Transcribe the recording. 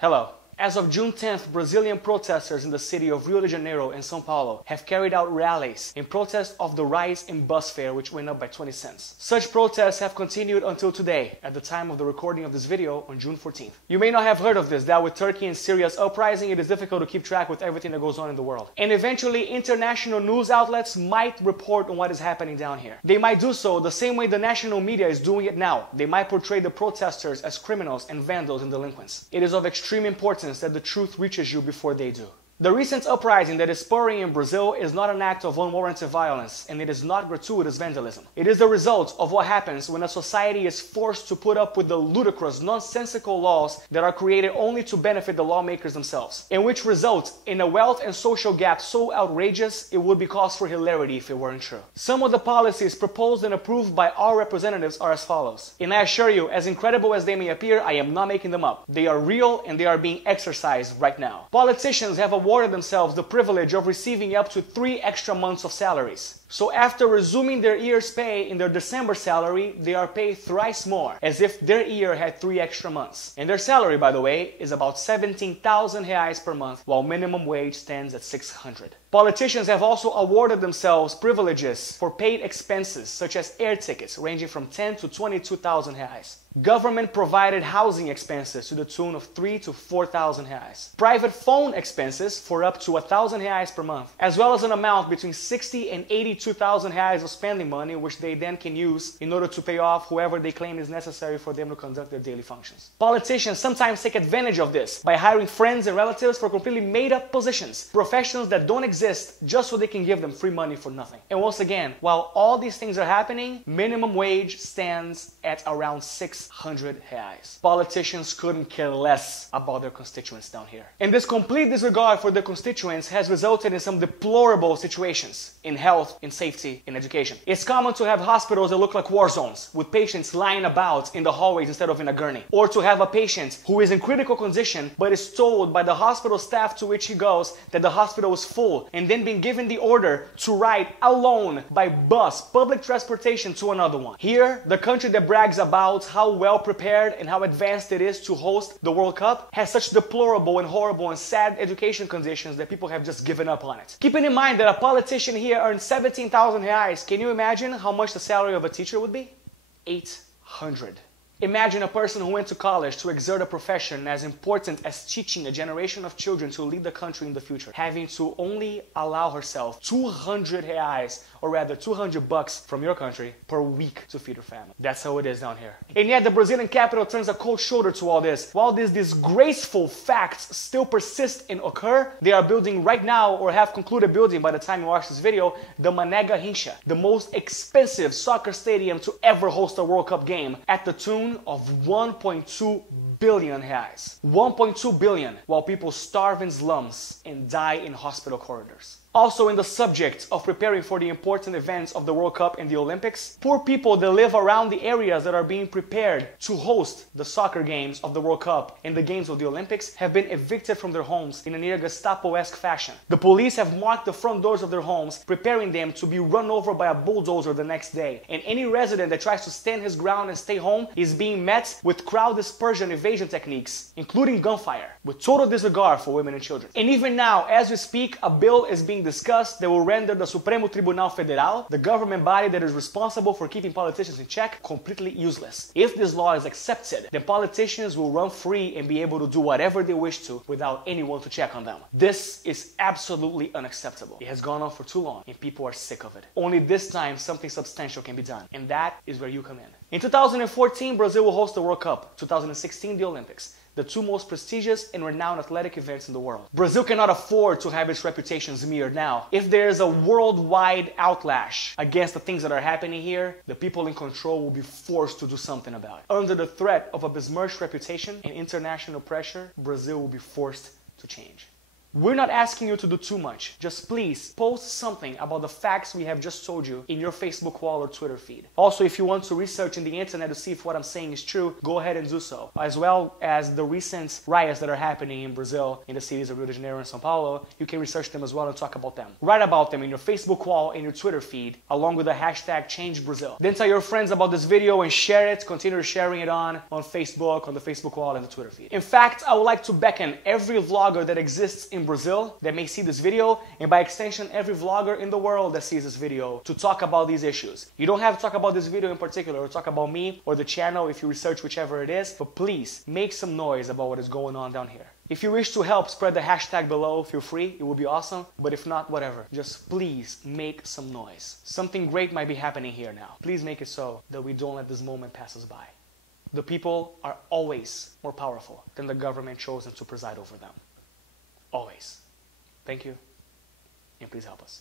Hello. As of June 10th, Brazilian protesters in the city of Rio de Janeiro and São Paulo have carried out rallies in protest of the rise in bus fare, which went up by 20 cents. Such protests have continued until today, at the time of the recording of this video on June 14th. You may not have heard of this, that with Turkey and Syria's uprising, it is difficult to keep track with everything that goes on in the world. And eventually, international news outlets might report on what is happening down here. They might do so the same way the national media is doing it now. They might portray the protesters as criminals and vandals and delinquents. It is of extreme importance that the truth reaches you before they do. The recent uprising that is spurring in Brazil is not an act of unwarranted violence, and it is not gratuitous vandalism. It is the result of what happens when a society is forced to put up with the ludicrous, nonsensical laws that are created only to benefit the lawmakers themselves, and which result in a wealth and social gap so outrageous it would be cause for hilarity if it weren't true. Some of the policies proposed and approved by our representatives are as follows. And I assure you, as incredible as they may appear, I am not making them up. They are real and they are being exercised right now. Politicians have awarded themselves the privilege of receiving up to 3 extra months of salaries. So after resuming their year's pay in their December salary, they are paid thrice more, as if their year had 3 extra months. And their salary, by the way, is about 17,000 reais per month, while minimum wage stands at 600. Politicians have also awarded themselves privileges for paid expenses, such as air tickets, ranging from 10 to 22,000 reais. Government-provided housing expenses to the tune of 3 to 4,000 reais. Private phone expenses for up to 1,000 reais per month, as well as an amount between 60 and 82,000 reais of spending money, which they then can use in order to pay off whoever they claim is necessary for them to conduct their daily functions. Politicians sometimes take advantage of this by hiring friends and relatives for completely made-up positions, professions that don't exist, just so they can give them free money for nothing. And once again, while all these things are happening, minimum wage stands at around 600 reais. Politicians couldn't care less about their constituents down here. And this complete disregard for their constituents has resulted in some deplorable situations in health, in safety, in education. It's common to have hospitals that look like war zones, with patients lying about in the hallways instead of in a gurney. Or to have a patient who is in critical condition but is told by the hospital staff to which he goes that the hospital is full, and then being given the order to ride alone by bus, public transportation, to another one. Here, the country that brags about how well prepared and how advanced it is to host the World Cup has such deplorable and horrible and sad education conditions that people have just given up on it. Keeping in mind that a politician here earns 17,000 reais, can you imagine how much the salary of a teacher would be? 800. Imagine a person who went to college to exert a profession as important as teaching a generation of children to lead the country in the future, having to only allow herself 200 reais, or rather 200 bucks from your country per week to feed her family. That's how it is down here. And yet the Brazilian capital turns a cold shoulder to all this. While these disgraceful facts still persist and occur, they are building right now, or have concluded building by the time you watch this video, the Mané Garrincha, the most expensive soccer stadium to ever host a World Cup game, at the tune of 1.2 billion reais. 1.2 billion, while people starve in slums and die in hospital corridors. Also in the subject of preparing for the important events of the World Cup and the Olympics, poor people that live around the areas that are being prepared to host the soccer games of the World Cup and the games of the Olympics have been evicted from their homes in a near Gestapo-esque fashion. The police have marked the front doors of their homes, preparing them to be run over by a bulldozer the next day. And any resident that tries to stand his ground and stay home is being met with crowd dispersion evasion techniques, including gunfire, with total disregard for women and children. And even now, as we speak, a bill is being discussed that will render the Supremo Tribunal Federal, the government body that is responsible for keeping politicians in check, completely useless. If this law is accepted, then politicians will run free and be able to do whatever they wish to without anyone to check on them. This is absolutely unacceptable. It has gone on for too long and people are sick of it. Only this time something substantial can be done, and that is where you come in. In 2014, Brazil will host the World Cup. 2016, the Olympics. The two most prestigious and renowned athletic events in the world. Brazil cannot afford to have its reputation smeared now. If there is a worldwide outlash against the things that are happening here, the people in control will be forced to do something about it. Under the threat of a besmirched reputation and international pressure, Brazil will be forced to change. We're not asking you to do too much. Just please post something about the facts we have just told you in your Facebook wall or Twitter feed. Also, if you want to research in the internet to see if what I'm saying is true, go ahead and do so. As well as the recent riots that are happening in Brazil, in the cities of Rio de Janeiro and São Paulo, you can research them as well and talk about them. Write about them in your Facebook wall and your Twitter feed, along with the hashtag changebrazil. Then tell your friends about this video and share it. Continue sharing it on Facebook, on the Facebook wall and the Twitter feed. In fact, I would like to beckon every vlogger that exists in Brazil that may see this video, and by extension every vlogger in the world that sees this video, to talk about these issues. You don't have to talk about this video in particular or talk about me or the channel if you research whichever it is, but please make some noise about what is going on down here. If you wish to help spread the hashtag below, feel free, it would be awesome, but if not, whatever. Just please make some noise. Something great might be happening here now. Please make it so that we don't let this moment pass us by. The people are always more powerful than the government chosen to preside over them. Always. Thank you, and please help us.